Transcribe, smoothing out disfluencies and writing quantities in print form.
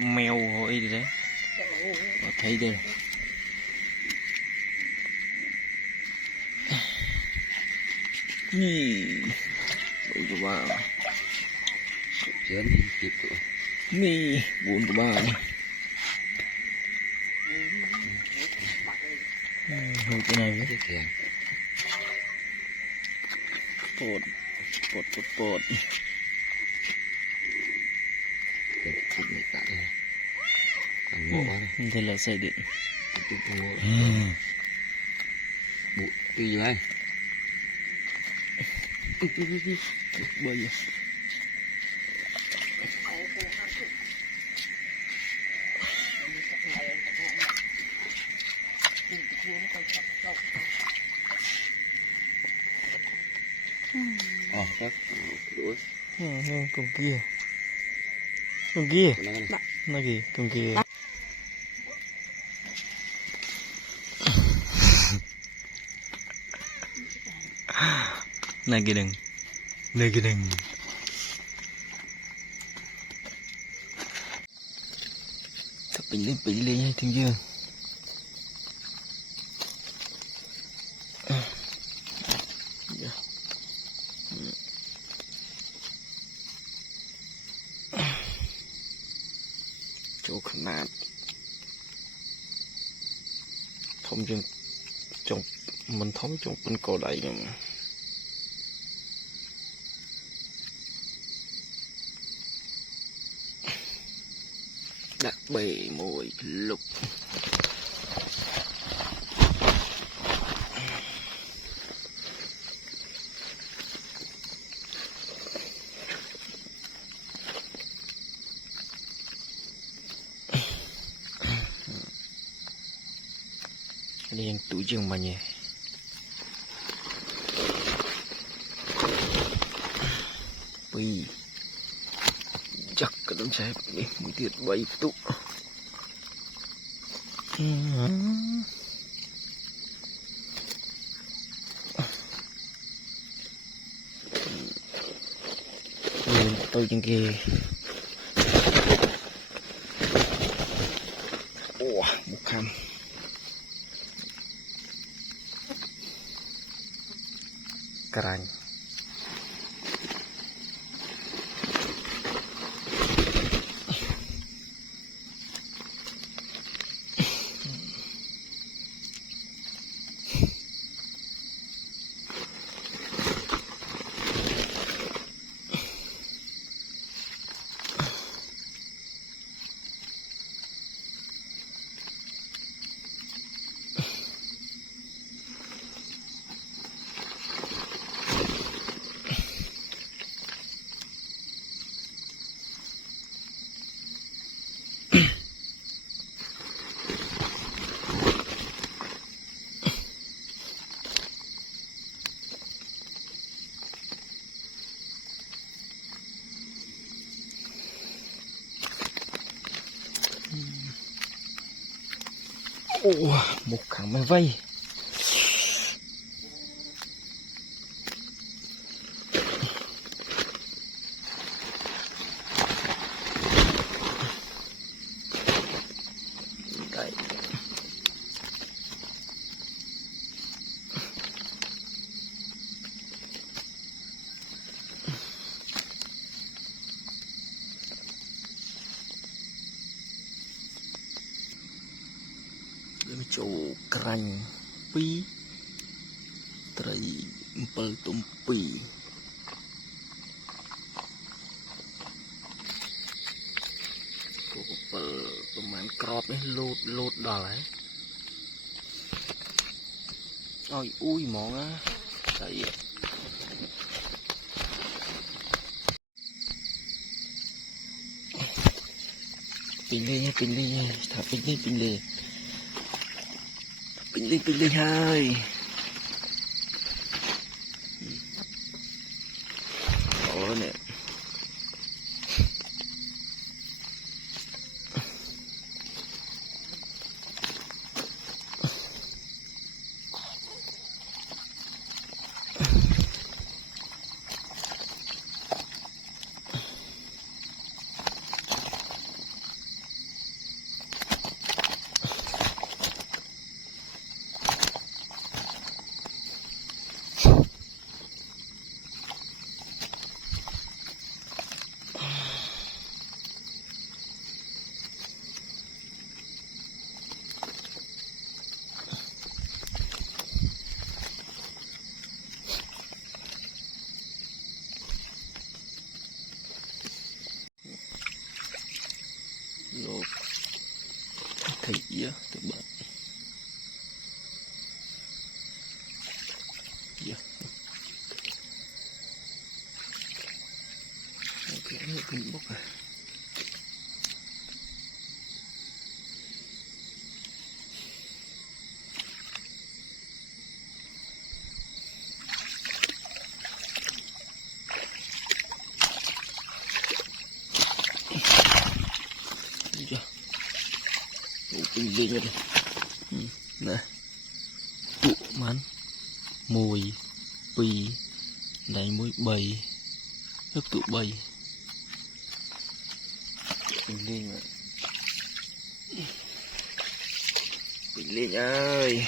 mèo hồi đi đấy thấy đây ui của bà chén kịp rồi mi buồn của bà này hồi cái này cái kèn bột bột cái thịt này tại thằng ngộ quá này thế là xây điện bụi cái gì đây bơi các đũa con kia nó gì con kia này kia đừng thật bình lên hay thương dương chỗ khẩn nạn thông dương trong mình thống trong bên cổ đẩy nhưng mà đặt bề mùi lục đây yang tủ dương mà nhỉ ui chắc cái đống xe đi mũi tiệt bay tụ tôi chân kia một khăm kerang một khẳng máy vây đấy chỗ kerang pi trai empel tumpi empel pemain crop ấy lột đỏ đấy ôi ui món á đấy pin lên thả pin lên pin lên hai đó nè Cũng bốc rồi. Pin lên rồi. Nè. Tụ mắn. Mùi. Pì. Đánh mũi bầy. Lớp tụ bầy. Pin lên rồi. Pin lên ơi.